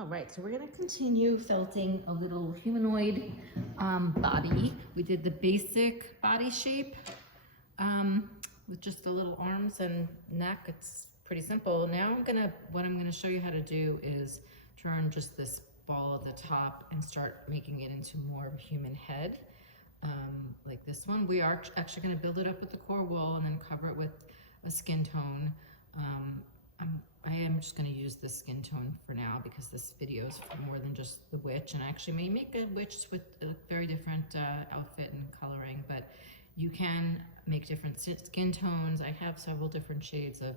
All right, so we're gonna continue felting a little humanoid body. We did the basic body shape with just the little arms and neck. It's pretty simple. Now what I'm gonna show you how to do is turn just this ball at the top and start making it into more of a human head, like this one. We are actually gonna build it up with the core wool and then cover it with a skin tone. I am just going to use this skin tone for now because this video is for more than just the witch, and I actually may make a witch with a very different outfit and coloring, but you can make different skin tones. I have several different shades of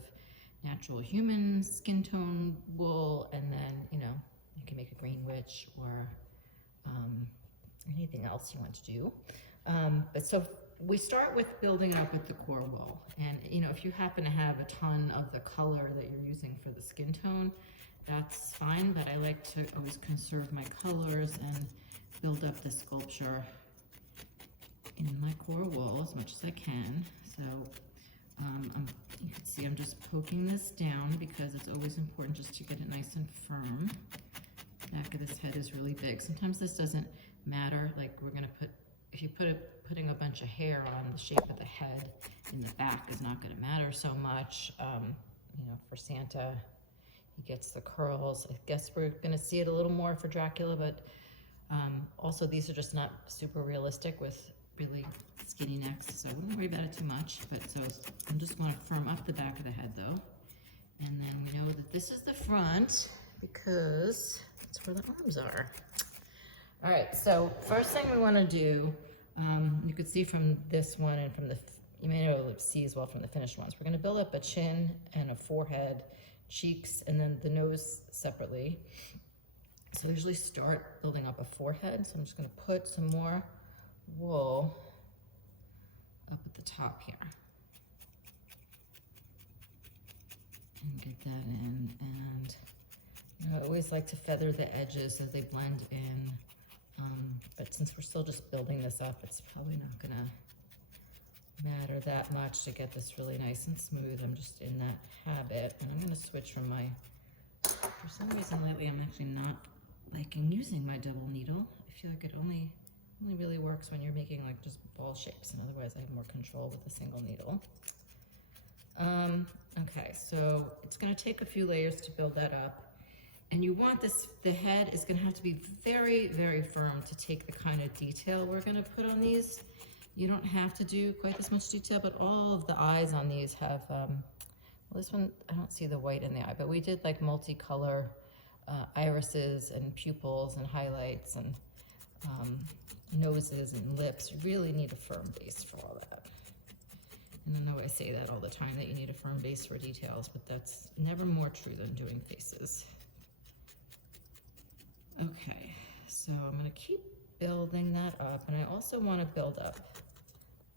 natural human skin tone wool, and then, you know, you can make a green witch or anything else you want to do. But so we start with building it up with the core wool, and you know, if you happen to have a ton of the color that you're using for the skin tone, that's fine, but I like to always conserve my colors and build up the sculpture in my core wool as much as I can. So you can see I'm just poking this down because it's always important just to get it nice and firm. The back of this head is really big. Sometimes this doesn't matter, like we're gonna if you putting a bunch of hair on, the shape of the head in the back is not going to matter so much. You know, for Santa, he gets the curls. I guess we're going to see it a little more for Dracula, but also these are just not super realistic with really skinny necks, so I wouldn't worry about it too much. But so I'm just going to firm up the back of the head though, and then we know that this is the front because that's where the arms are. All right, so first thing we want to do, you could see from this one and from you may not be able to see as well from the finished ones. We're going to build up a chin and a forehead, cheeks, and then the nose separately. So I usually start building up a forehead. So I'm just going to put some more wool up at the top here. And get that in. And you know, I always like to feather the edges so they blend in. But since we're still just building this up, it's probably not gonna matter that much to get this really nice and smooth. I'm just in that habit, and I'm gonna switch from for some reason lately I'm actually not liking using my double needle. I feel like it only really works when you're making like just ball shapes, and otherwise I have more control with a single needle. Okay, so it's gonna take a few layers to build that up. And you want the head is gonna have to be very, very firm to take the kind of detail we're gonna put on these. You don't have to do quite this much detail, but all of the eyes on these have, well, this one, I don't see the white in the eye, but we did like multicolor irises and pupils and highlights and noses and lips. You really need a firm base for all that. And I know I say that all the time, that you need a firm base for details, but that's never more true than doing faces. Okay, so I'm going to keep building that up, and I also want to build up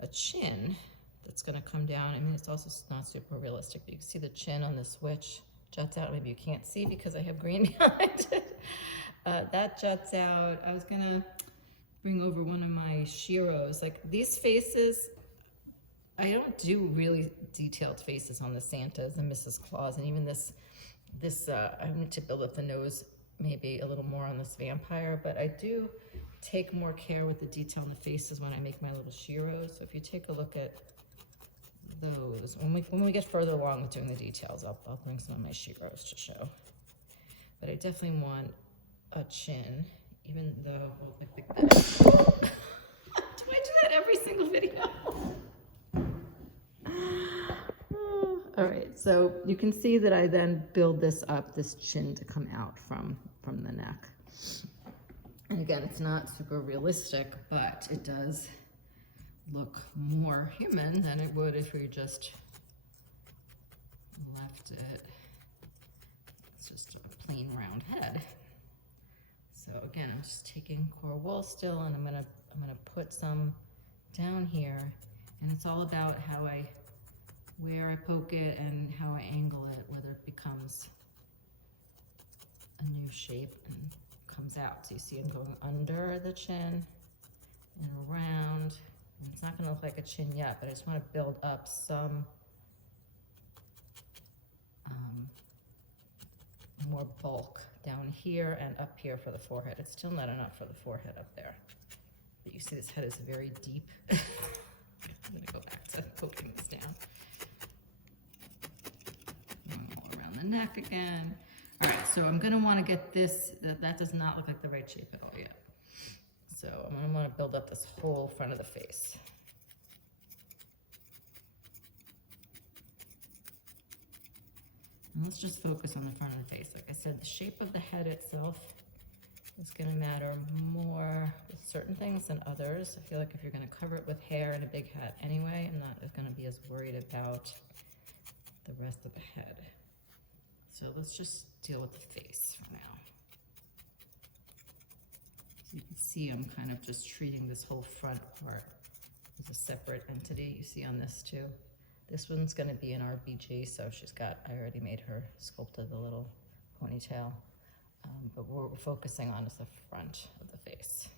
a chin that's going to come down. I mean, it's also not super realistic, but you can see the chin on this witch juts out. Maybe you can't see because I have green behind it. That juts out. I was going to bring over one of my Shiros. Like these faces, I don't do really detailed faces on the Santas and Mrs. Claus, and even this I need to build up the nose maybe a little more on this vampire, but I do take more care with the detail in the faces when I make my little Shiros. So if you take a look at those, when we get further along with doing the details, I'll bring some of my Shiros to show. But I definitely want a chin, even though, do I do that every single video? All right, so you can see that I then build this up, this chin to come out from the neck. And again, it's not super realistic, but it does look more human than it would if we just left it. It's just a plain round head. So again, I'm just taking core wool still, and I'm gonna put some down here, and it's all about where I poke it and how I angle it, whether it becomes a new shape and comes out. So you see I'm going under the chin and around. And it's not gonna look like a chin yet, but I just wanna build up some more bulk down here and up here for the forehead. It's still not enough for the forehead up there. But you see this head is very deep. I'm gonna go back to poking this down. All around the neck again. All right, so I'm gonna wanna get this, that does not look like the right shape at all yet. So I'm gonna wanna build up this whole front of the face. And let's just focus on the front of the face. Like I said, the shape of the head itself is gonna matter more with certain things than others. I feel like if you're gonna cover it with hair and a big hat anyway, I'm not gonna be as worried about the rest of the head. So let's just deal with the face for now. So you can see I'm kind of just treating this whole front part as a separate entity. You see on this too. This one's gonna be an RBG, so I already made her sculpted the little ponytail. But what we're focusing on is the front of the face.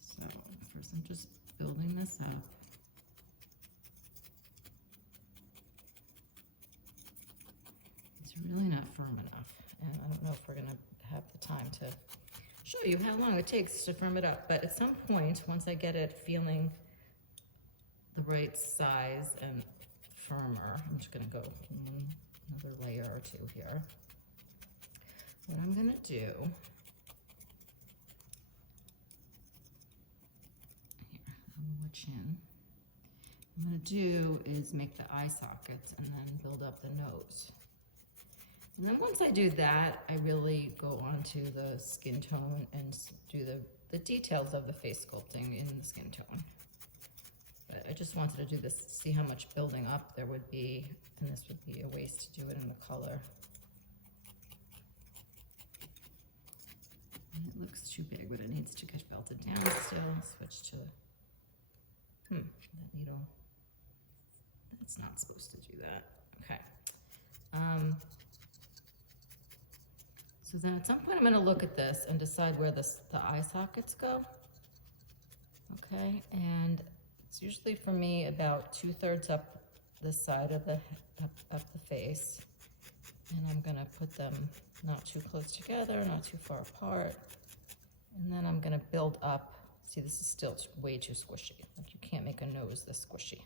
So first I'm just building this up. It's really not firm enough, and I don't know if we're gonna have the time to show you how long it takes to firm it up, but at some point, once I get it feeling the right size and firmer, I'm just gonna go another layer or two here. What I'm gonna do, here, on the chin, what I'm gonna do is make the eye sockets and then build up the nose. And then once I do that, I really go on to the skin tone and do the details of the face sculpting in the skin tone. But I just wanted to do this to see how much building up there would be, and this would be a waste to do it in the color. And it looks too big, but it needs to get belted down still. Switch to, that needle. That's not supposed to do that. Okay. So then at some point I'm gonna look at this and decide where the eye sockets go. Okay, and it's usually for me about 2/3 up the side of the, up the face. And I'm gonna put them not too close together, not too far apart. And then I'm gonna build up. See, this is still way too squishy. Like you can't make a nose this squishy.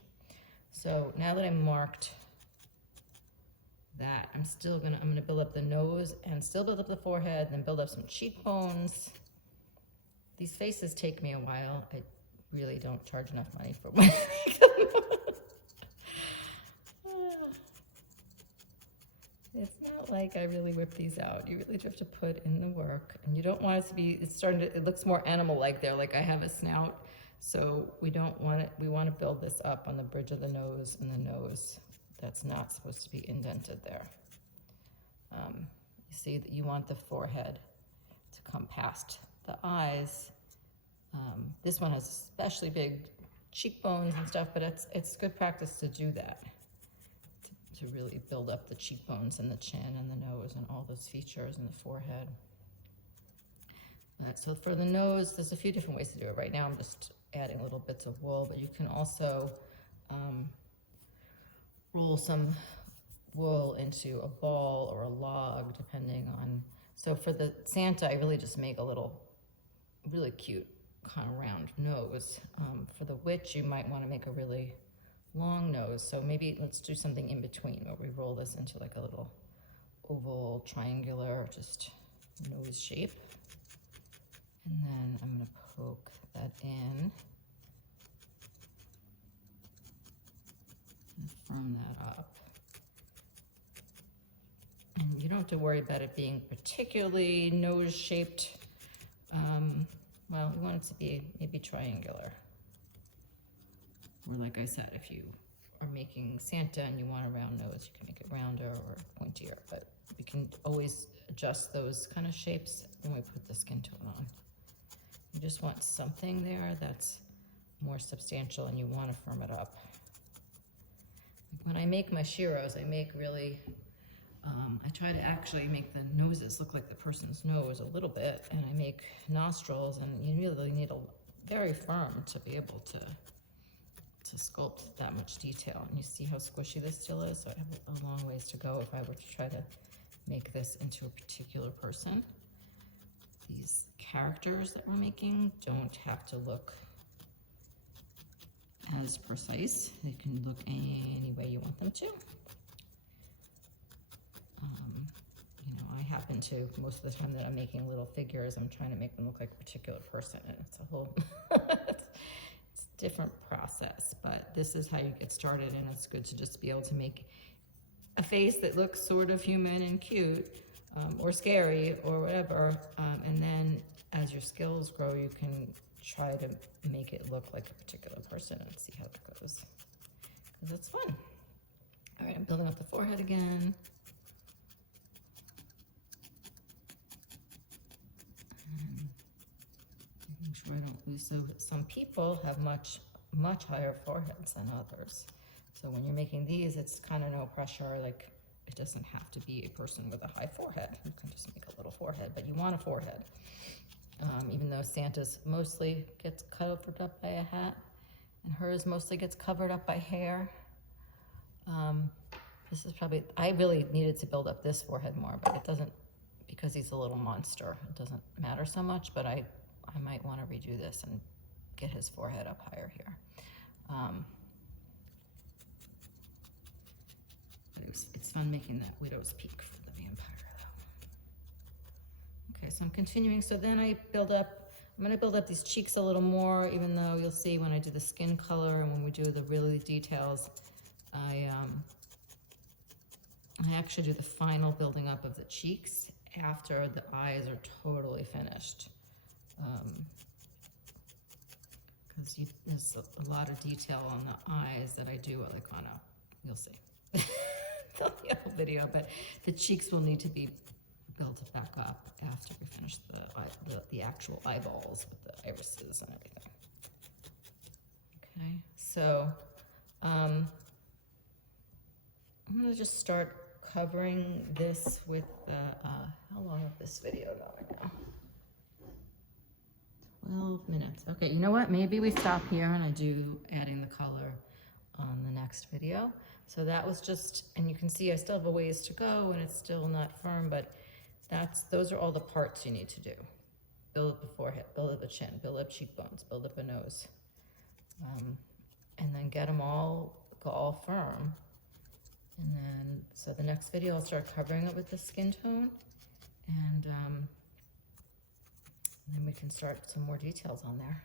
So now that I marked that, I'm gonna build up the nose and still build up the forehead, then build up some cheekbones. These faces take me a while. I really don't charge enough money for my makeup. It's not like I really whip these out. You really have to put in the work, and you don't want it to be, it looks more animal-like there, like I have a snout. So we don't want it, we want to build this up on the bridge of the nose and the nose. That's not supposed to be indented there. You see that you want the forehead to come past the eyes. This one has especially big cheekbones and stuff, but it's good practice to do that, to really build up the cheekbones and the chin and the nose and all those features in the forehead. So for the nose, there's a few different ways to do it. Right now I'm just adding little bits of wool, but you can also roll some wool into a ball or a log, depending on. So for the Santa, I really just make a little, really cute kind of round nose. For the witch, you might want to make a really long nose. So maybe let's do something in between where we roll this into like a little oval, triangular, just nose shape. And then I'm going to poke that in and firm that up. And you don't have to worry about it being particularly nose shaped. Well, we want it to be maybe triangular. Or like I said, if you are making Santa and you want a round nose, you can make it rounder or pointier, but we can always adjust those kind of shapes when we put the skin tone on. You just want something there that's more substantial and you want to firm it up. When I make my shiros, I make really, I try to actually make the noses look like the person's nose a little bit, and I make nostrils, and you really need a very firm to be able to to sculpt that much detail. And you see how squishy this still is? So I have a long ways to go if I were to try to make this into a particular person. These characters that we're making don't have to look as precise. They can look any way you want them to. You know, I happen to, most of the time that I'm making little figures, I'm trying to make them look like a particular person, and it's a whole, it's a different process, but this is how you get started, and it's good to just be able to make a face that looks sort of human and cute, or scary, or whatever, and then as your skills grow, you can try to make it look like a particular person and see how that goes, because it's fun. All right, I'm building up the forehead again. Making sure I don't lose. So some people have much higher foreheads than others. So when you're making these, it's kind of no pressure. Like, it doesn't have to be a person with a high forehead. You can just make a little forehead, but you want a forehead. Even though Santa's mostly gets covered up by a hat, and hers mostly gets covered up by hair. This is probably, I really needed to build up this forehead more, but it doesn't, because he's a little monster, it doesn't matter so much, but I might want to redo this and get his forehead up higher here. But it's fun making that widow's peak for the vampire though. Okay, so I'm continuing. So then I'm gonna build up these cheeks a little more, even though you'll see when I do the skin color and when we do the really details, I actually do the final building up of the cheeks after the eyes are totally finished. Because there's a lot of detail on the eyes that I do like on a, you'll see. The whole video, but the cheeks will need to be built back up after we finish the actual eyeballs with the irises and everything. Okay, so I'm gonna just start covering this with how long is this video going now? 12 minutes. Okay, you know what? Maybe we stop here and I do adding the color on the next video. So that was just, and you can see I still have a ways to go and it's still not firm, but those are all the parts you need to do. Build up the forehead, build up the chin, build up cheekbones, build up a nose. And then get them all firm. And then, so the next video I'll start covering it with the skin tone, and then we can start some more details on there.